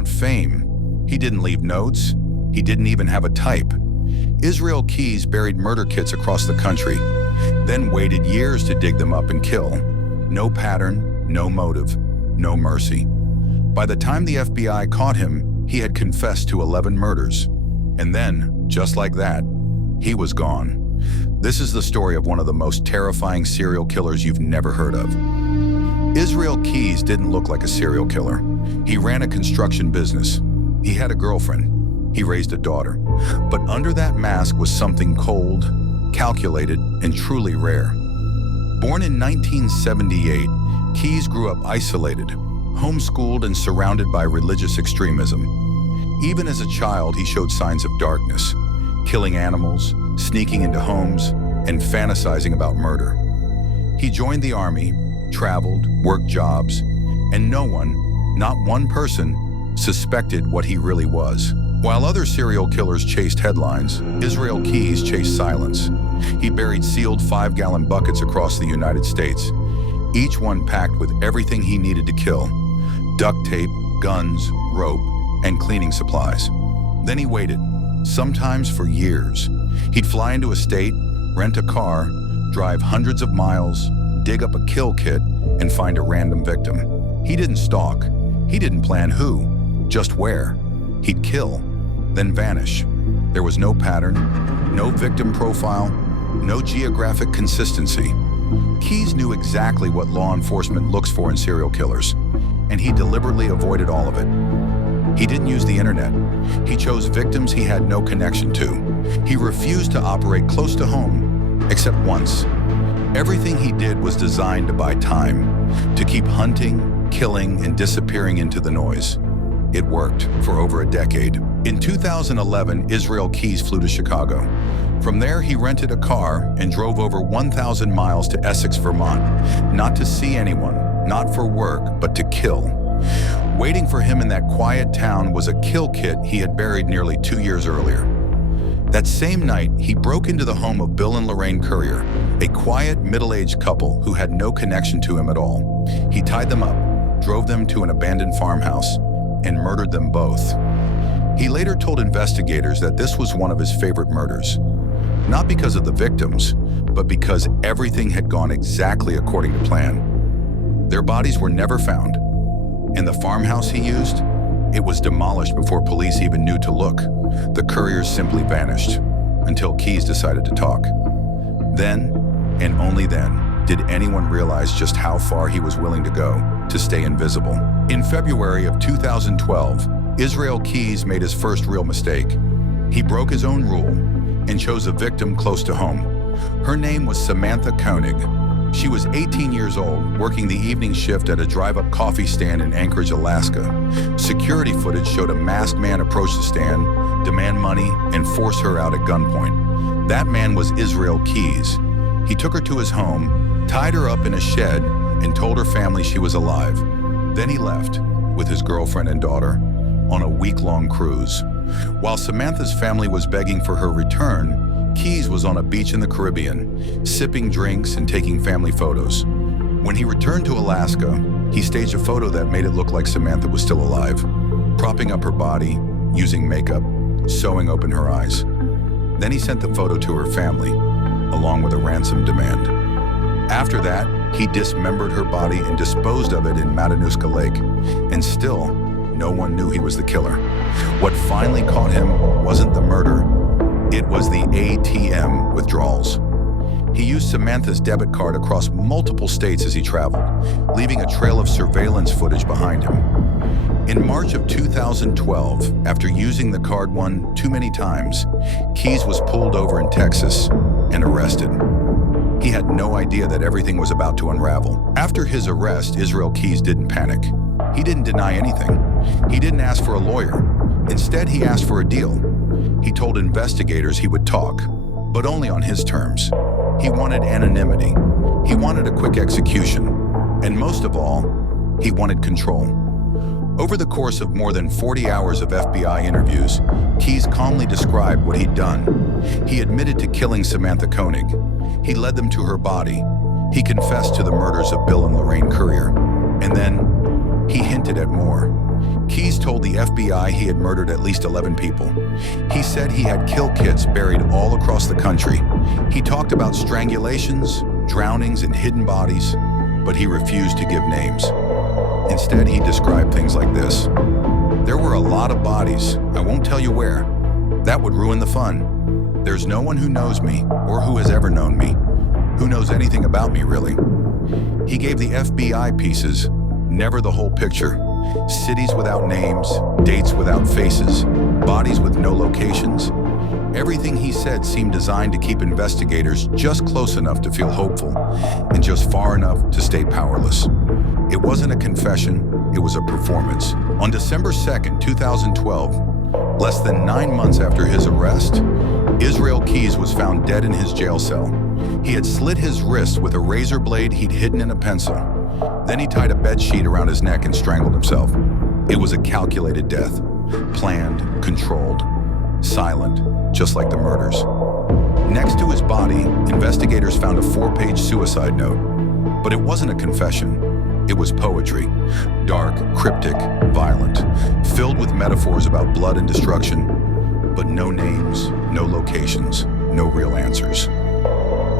want fame. He didn't leave notes. He didn't even have a type. Israel Keyes buried murder kits across the country, then waited years to dig them up and kill. No pattern, no motive, no mercy. By the time the FBI caught him, he had confessed to 11 murders. And then, just like that, he was gone. This is the story of one of the most terrifying serial killers you've never heard of. Israel Keyes didn't look like a serial killer. He ran a construction business. He had a girlfriend. He raised a daughter. But under that mask was something cold, calculated, and truly rare. Born in 1978, Keyes grew up isolated, homeschooled, and surrounded by religious extremism. Even as a child, he showed signs of darkness, killing animals, sneaking into homes, and fantasizing about murder. He joined the army, traveled, worked jobs, and no one, not one person, suspected what he really was. While other serial killers chased headlines, Israel Keyes chased silence. He buried sealed 5-gallon buckets across the United States, each one packed with everything he needed to kill: duct tape, guns, rope, and cleaning supplies. Then he waited, sometimes for years. He'd fly into a state, rent a car, drive hundreds of miles, dig up a kill kit, and find a random victim. He didn't stalk. He didn't plan who, just where. He'd kill, then vanish. There was no pattern, no victim profile, no geographic consistency. Keyes knew exactly what law enforcement looks for in serial killers, and he deliberately avoided all of it. He didn't use the internet. He chose victims he had no connection to. He refused to operate close to home, except once. Everything he did was designed to buy time, to keep hunting, killing, and disappearing into the noise. It worked for over a decade. In 2011, Israel Keyes flew to Chicago. From there, he rented a car and drove over 1,000 miles to Essex, Vermont, not to see anyone, not for work, but to kill. Waiting for him in that quiet town was a kill kit he had buried nearly 2 years earlier. That same night, he broke into the home of Bill and Lorraine Currier, a quiet, middle-aged couple who had no connection to him at all. He tied them up, drove them to an abandoned farmhouse, and murdered them both. He later told investigators that this was one of his favorite murders, not because of the victims, but because everything had gone exactly according to plan. Their bodies were never found, and the farmhouse he used, it was demolished before police even knew to look. The Curriers simply vanished until Keyes decided to talk. Then, and only then, did anyone realize just how far he was willing to go to stay invisible. In February of 2012, Israel Keyes made his first real mistake. He broke his own rule and chose a victim close to home. Her name was Samantha Koenig. She was 18 years old, working the evening shift at a drive-up coffee stand in Anchorage, Alaska. Security footage showed a masked man approach the stand, demand money, and force her out at gunpoint. That man was Israel Keyes. He took her to his home, tied her up in a shed, and told her family she was alive. Then he left, with his girlfriend and daughter, on a week-long cruise. While Samantha's family was begging for her return, Keyes was on a beach in the Caribbean, sipping drinks and taking family photos. When he returned to Alaska, he staged a photo that made it look like Samantha was still alive, propping up her body, using makeup, sewing open her eyes. Then he sent the photo to her family, along with a ransom demand. After that, he dismembered her body and disposed of it in Matanuska Lake, and still, no one knew he was the killer. What finally caught him wasn't the murder, it was the ATM withdrawals. He used Samantha's debit card across multiple states as he traveled, leaving a trail of surveillance footage behind him. In March of 2012, after using the card one too many times, Keyes was pulled over in Texas and arrested. He had no idea that everything was about to unravel. After his arrest, Israel Keyes didn't panic. He didn't deny anything. He didn't ask for a lawyer. Instead, he asked for a deal. He told investigators he would talk, but only on his terms. He wanted anonymity. He wanted a quick execution. And most of all, he wanted control. Over the course of more than 40 hours of FBI interviews, Keyes calmly described what he'd done. He admitted to killing Samantha Koenig. He led them to her body. He confessed to the murders of Bill and Lorraine Currier. And then he hinted at more. Keys told the FBI he had murdered at least 11 people. He said he had kill kits buried all across the country. He talked about strangulations, drownings, and hidden bodies, but he refused to give names. Instead, he described things like this. There were a lot of bodies. I won't tell you where. That would ruin the fun. There's no one who knows me, or who has ever known me, who knows anything about me, really. He gave the FBI pieces, never the whole picture. Cities without names, dates without faces, bodies with no locations. Everything he said seemed designed to keep investigators just close enough to feel hopeful and just far enough to stay powerless. It wasn't a confession, it was a performance. On December 2nd, 2012, less than 9 months after his arrest, Israel Keys was found dead in his jail cell. He had slit his wrist with a razor blade he'd hidden in a pencil. Then he tied a bedsheet around his neck and strangled himself. It was a calculated death, planned, controlled, silent, just like the murders. Next to his body, investigators found a 4-page suicide note. But it wasn't a confession. It was poetry. Dark, cryptic, violent, filled with metaphors about blood and destruction, but no names, no locations, no real answers.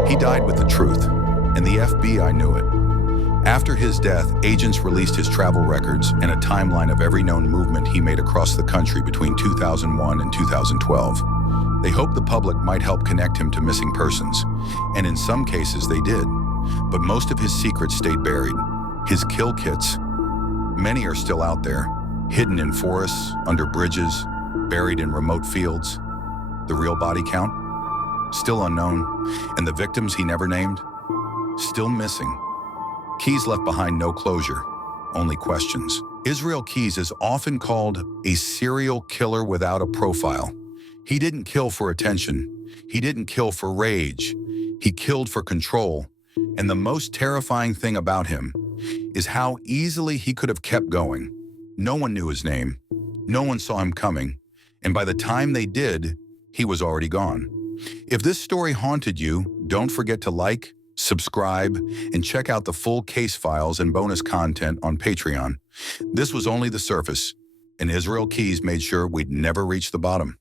He died with the truth, and the FBI knew it. After his death, agents released his travel records and a timeline of every known movement he made across the country between 2001 and 2012. They hoped the public might help connect him to missing persons, and in some cases they did. But most of his secrets stayed buried. His kill kits, many are still out there, hidden in forests, under bridges, buried in remote fields. The real body count? Still unknown, and the victims he never named? Still missing. Keys left behind no closure, only questions. Israel Keys is often called a serial killer without a profile. He didn't kill for attention. He didn't kill for rage. He killed for control. And the most terrifying thing about him is how easily he could have kept going. No one knew his name. No one saw him coming. And by the time they did, he was already gone. If this story haunted you, don't forget to like, subscribe, and check out the full case files and bonus content on Patreon. This was only the surface, and Israel Keys made sure we'd never reach the bottom.